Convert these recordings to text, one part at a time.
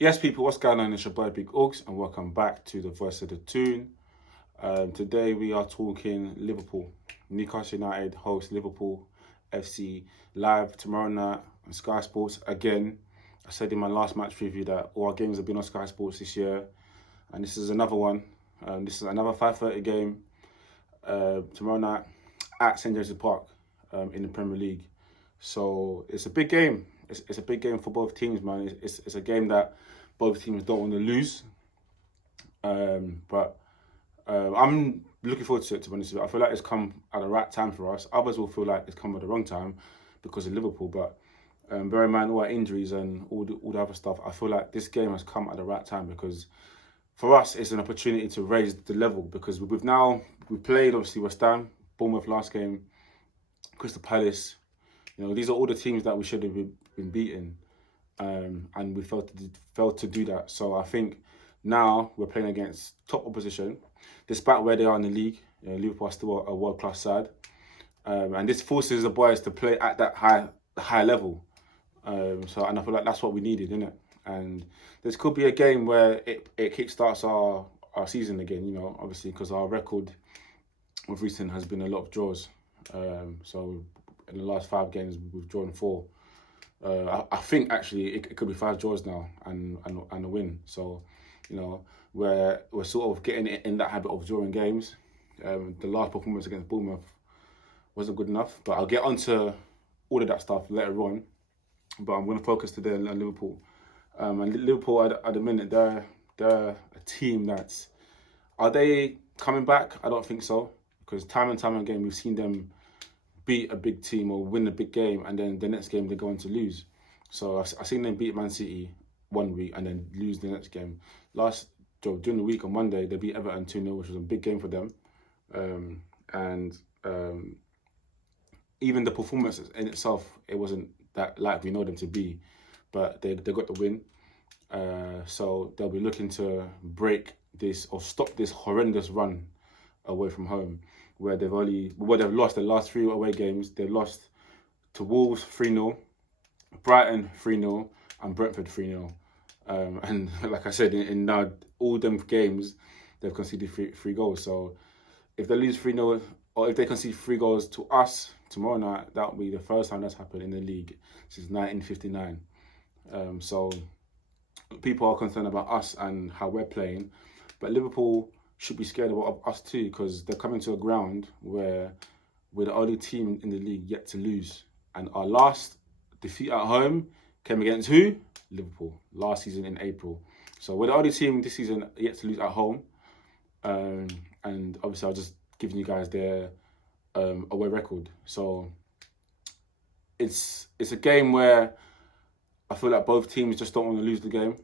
Yes, people, what's going on? It's your boy Big Augs, and welcome back to the Voice of the Tune. Today we are talking Liverpool. Newcastle United host Liverpool FC live tomorrow night on Sky Sports again. I said in my last match preview that all our games have been on Sky Sports this year, and this is another one. This is another 5:30 game tomorrow night at St James's Park in the Premier League. So it's a big game. It's a big game for both teams, man. It's a game that both teams don't want to lose. But I'm looking forward to it, to be honest with you. I feel like it's come at the right time for us. Others will feel like it's come at the wrong time because of Liverpool. But bear in mind all our injuries and all the other stuff, I feel like this game has come at the right time because for us, it's an opportunity to raise the level because we've played obviously West Ham, Bournemouth last game, Crystal Palace. You know, these are all the teams that we should have been beating, and we failed to do that. So I think now we're playing against top opposition, despite where they are in the league. You know, Liverpool are still a world class side, and this forces the boys to play at that high level. And I feel like that's what we needed, isn't it? And this could be a game where it kickstarts our season again. You know, obviously because our record with recent has been a lot of draws. So in the last 5 games we've drawn 4. I think actually it could be 5 draws now and a win. So, you know, we're sort of getting in that habit of drawing games. The last performance against Bournemouth wasn't good enough, but I'll get onto all of that stuff later on. But I'm going to focus today on Liverpool. And Liverpool at the minute, they're a team that's... Are they coming back? I don't think so. Because time and time again, we've seen them beat a big team or win a big game, and then the next game they're going to lose. So I've seen them beat Man City one week and then lose the next game. During the week on Monday, they beat Everton 2-0, which was a big game for them. And even the performance in itself, it wasn't that like we know them to be, but they got the win. So they'll be looking to break this or stop this horrendous run away from home, where they've lost their last 3 away games. They lost to Wolves 3-0, Brighton 3-0, and Brentford 3-0. And like I said, in now all them games, they've conceded three goals. So if they lose 3-0, or if they concede 3 goals to us tomorrow night, that will be the first time that's happened in the league since 1959. So people are concerned about us and how we're playing, but Liverpool should be scared of us too, because they're coming to a ground where we're the only team in the league yet to lose. And our last defeat at home came against who? Liverpool, last season in April. So we're the only team this season yet to lose at home. And obviously I was just giving you guys their away record. So it's a game where I feel like both teams just don't want to lose the game.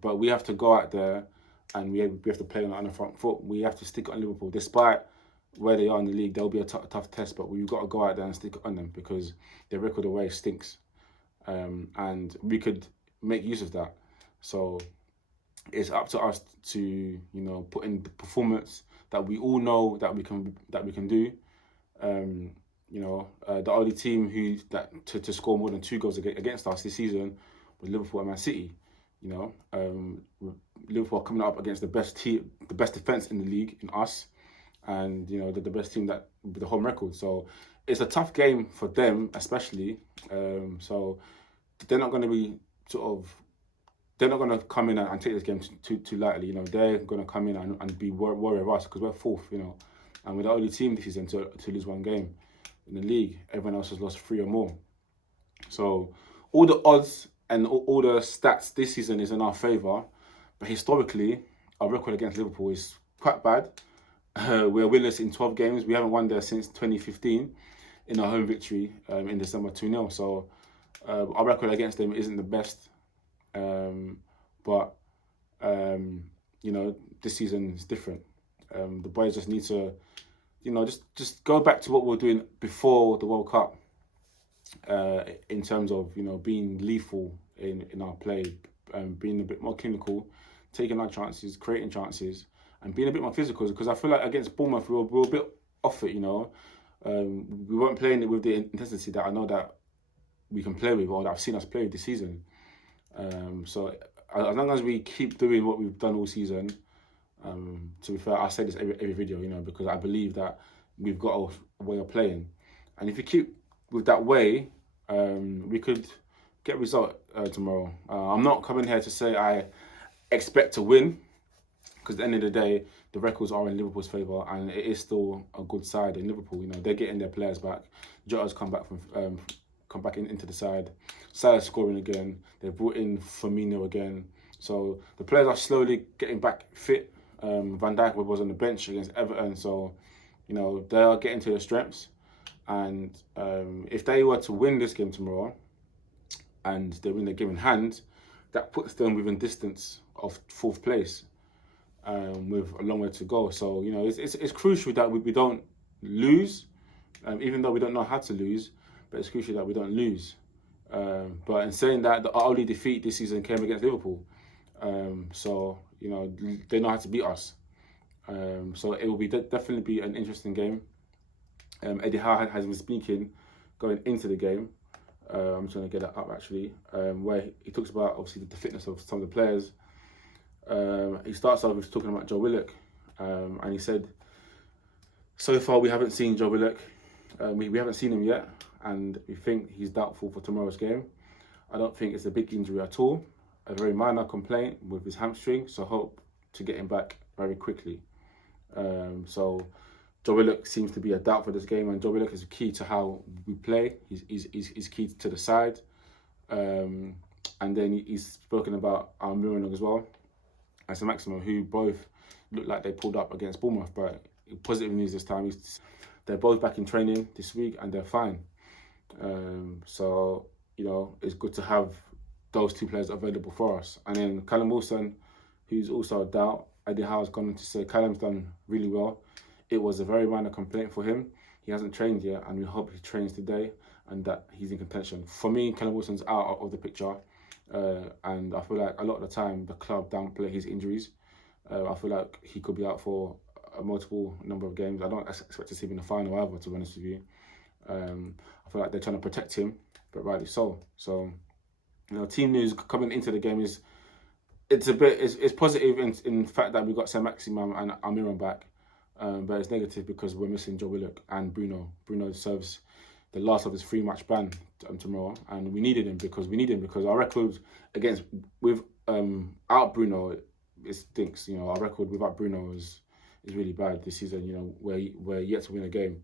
But we have to go out there and we have to play on the front foot. We have to stick on Liverpool. Despite where they are in the league, there'll be a tough test, but we've got to go out there and stick on them because their record away stinks. And we could make use of that. So it's up to us to, you know, put in the performance that we all know that we can do. The only team to score more than 2 goals against us this season was Liverpool and Man City. You know, Liverpool are coming up against the best defense in the league in us, and you know the best team that with the home record. So it's a tough game for them, especially. So they're not going to be they're not going to come in and take this game too lightly. You know, they're going to come in and be worried of us because we're 4th. You know, and we're the only team this season to lose 1 game in the league. Everyone else has lost 3 or more. So all the odds and all the stats this season is in our favour, but historically, our record against Liverpool is quite bad. We're winless in 12 games. We haven't won there since 2015 in our home victory in December 2-0. So our record against them isn't the best. But you know, this season is different. The boys just need to, you know, just go back to what we were doing before the World Cup. In terms of, you know, being lethal in our play, being a bit more clinical, taking our chances, creating chances, and being a bit more physical. Because I feel like against Bournemouth, we were a bit off it, you know. We weren't playing it with the intensity that I know that we can play with, or that I've seen us play with this season. So as long as we keep doing what we've done all season, to be fair, I say this every video, because I believe that we've got a way of playing, and if you keep with that way, we could get a result tomorrow. I'm not coming here to say I expect to win, because at the end of the day, the records are in Liverpool's favour, and it is still a good side in Liverpool. They're getting their players back. Jota's come back into the side. Salah's scoring again. They've brought in Firmino again. So the players are slowly getting back fit. Van Dijk was on the bench against Everton, so they are getting to their strengths. And if they were to win this game tomorrow, and they win the game in hand, that puts them within distance of fourth place, with a long way to go. So it's crucial that we don't lose, even though we don't know how to lose. But it's crucial that we don't lose. But in saying that, our only defeat this season came against Liverpool. So they know how to beat us. So it will definitely be an interesting game. Eddie Howe has been speaking going into the game. I'm trying to get that up actually, where he talks about obviously the fitness of some of the players. He starts off with talking about Joe Willock, and he said, so far we haven't seen Joe Willock. We haven't seen him yet, and we think he's doubtful for tomorrow's game. I don't think it's a big injury at all. A very minor complaint with his hamstring, so hope to get him back very quickly. So Joe Willock seems to be a doubt for this game, and Joe Willock is key to how we play. He's key to the side. And then he's spoken about Almiron as well, and Saint-Maximin, who both look like they pulled up against Bournemouth. But positive news this time, they're both back in training this week and they're fine. So it's good to have those two players available for us. And then Callum Wilson, who's also a doubt. Eddie Howe's gone on to say Callum's done really well. It was a very minor complaint for him. He hasn't trained yet, and we hope he trains today and that he's in contention. For me, Callum Wilson's out of the picture, and I feel like a lot of the time the club downplay his injuries. I feel like he could be out for a multiple number of games. I don't expect to see him in the final either, to be honest with you. I feel like they're trying to protect him, but rightly so. So, team news coming into the game is it's positive in the fact that we got Saint-Maximin and Almiron back, but it's negative because we're missing Joe Willock and Bruno. Bruno serves the last of his 3-match ban tomorrow, and we need him because our record without Bruno, it stinks. Our record without Bruno is really bad this season. We're yet to win a game,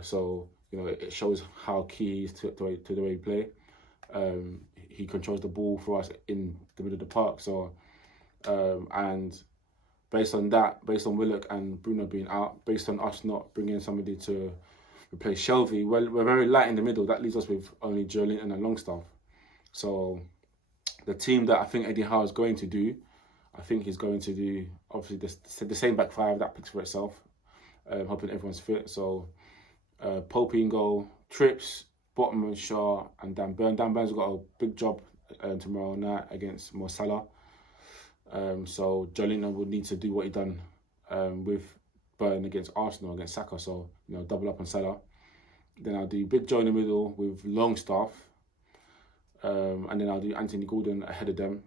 so it shows how key he is to the way we play. He controls the ball for us in the middle of the park. So, and based on Willock and Bruno being out, based on us not bringing somebody to replace Shelvey, we're very light in the middle. That leaves us with only Joelinton and Longstaff. So, the team that I think Eddie Howe is going to do, I think he's going to do obviously the same back five that picks for itself, hoping everyone's fit. So, Popey in goal, Trips, Botman, Shaw, and Dan Burn. Dan Burn's got a big job tomorrow night against Mo Salah. So Joelinton would need to do what he done with Burn against Arsenal, against Saka. So double up on Salah. Then I'll do Big Joe in the middle with Longstaff, and then I'll do Anthony Gordon ahead of them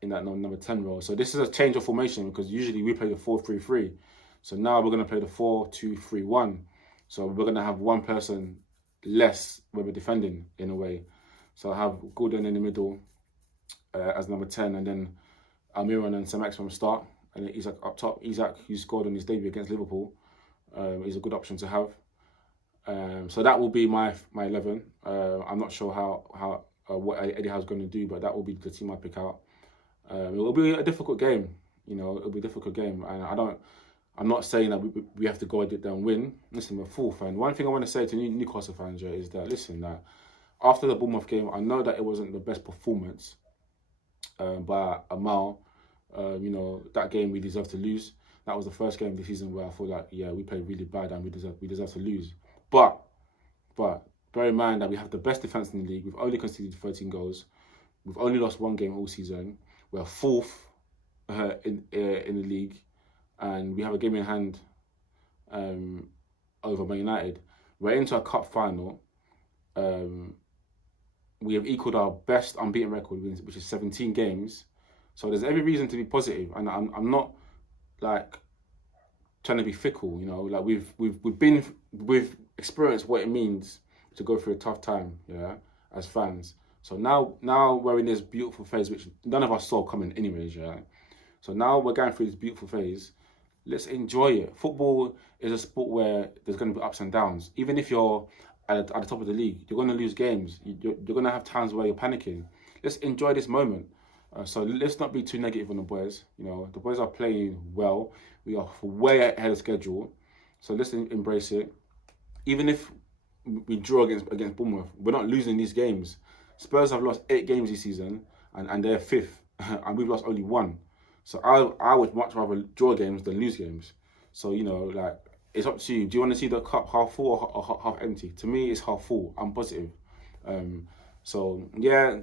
in that number 10 role. So this is a change of formation because usually we play the 4-3-3. So now we're going to play the 4-2-3-1. So we're going to have one person less when we're defending in a way. So I have Gordon in the middle as number 10, and then Almiron and Saint-Maximin start, and then Isak up top. Isak, who scored on his debut against Liverpool, is a good option to have. So that will be my 11. I'm not sure how what Eddie Howe's going to do, but that will be the team I pick out. It will be a difficult game. It'll be a difficult game, and I'm not saying that we have to go out there and win. Listen, we're fourth, and one thing I want to say to Newcastle fans is that that after the Bournemouth game, I know that it wasn't the best performance by a mile. That game we deserved to lose. That was the first game of the season where I feel like, we played really bad and we deserve to lose. But bear in mind that we have the best defence in the league. We've only conceded 13 goals. We've only lost one game all season. We're fourth in the league, and we have a game in hand over Man United. We're into a cup final. we have equaled our best unbeaten record, which is 17 games. So there's every reason to be positive, and I'm not like trying to be fickle. You know, like we've experienced what it means to go through a tough time, yeah, as fans. So now we're in this beautiful phase, which none of us saw coming, anyways, yeah. So now we're going through this beautiful phase. Let's enjoy it. Football is a sport where there's going to be ups and downs. Even if you're at the top of the league, you're going to lose games. You're going to have times where you're panicking. Let's enjoy this moment. So let's not be too negative on the boys. You know, the boys are playing well. We are way ahead of schedule. So let's embrace it. Even if we draw against Bournemouth, we're not losing these games. Spurs have lost 8 games this season, and they're 5th, and we've lost only 1. So I would much rather draw games than lose games. So, you know, like, it's up to you. Do you want to see the cup half full or half empty? To me, it's half full. I'm positive. So, yeah,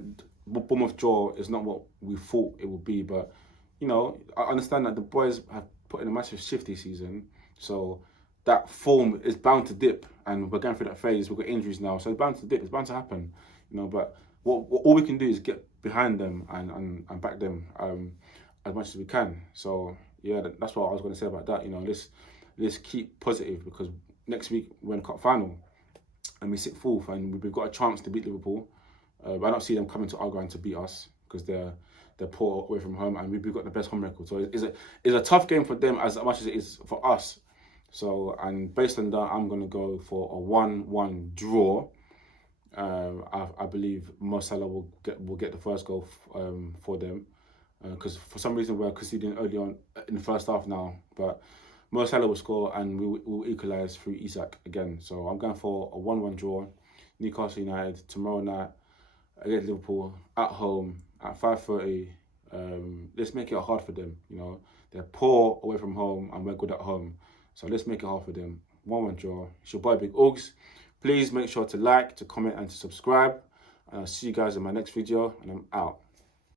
Bournemouth draw is not what we thought it would be. But, you know, I understand that the boys have put in a massive shift this season. So that form is bound to dip. And we're going through that phase. We've got injuries now. So it's bound to dip. It's bound to happen. You know, but what all we can do is get behind them and back them as much as we can. So yeah, that's what I was going to say about that. You know, let's keep positive, because next week we're in the cup final and we sit 4th and we've got a chance to beat Liverpool. I don't see them coming to our ground to beat us, because they're poor away from home and we've got the best home record. So it's a tough game for them as much as it is for us. So, and based on that, I'm going to go for a 1-1 draw. I believe Mo Salah will get the first goal for them, because for some reason we're conceding early on in the first half now. But Mo Salah will score and we will equalise through Isak again. So I'm going for a 1-1 draw. Newcastle United tomorrow night against Liverpool at home at 5:30. Let's make it hard for them. You know, they're poor away from home and we're good at home. So let's make it hard for them. 1-1 draw. It's your boy Big Augs. Please make sure to like, to comment and to subscribe. And I'll see you guys in my next video, and I'm out.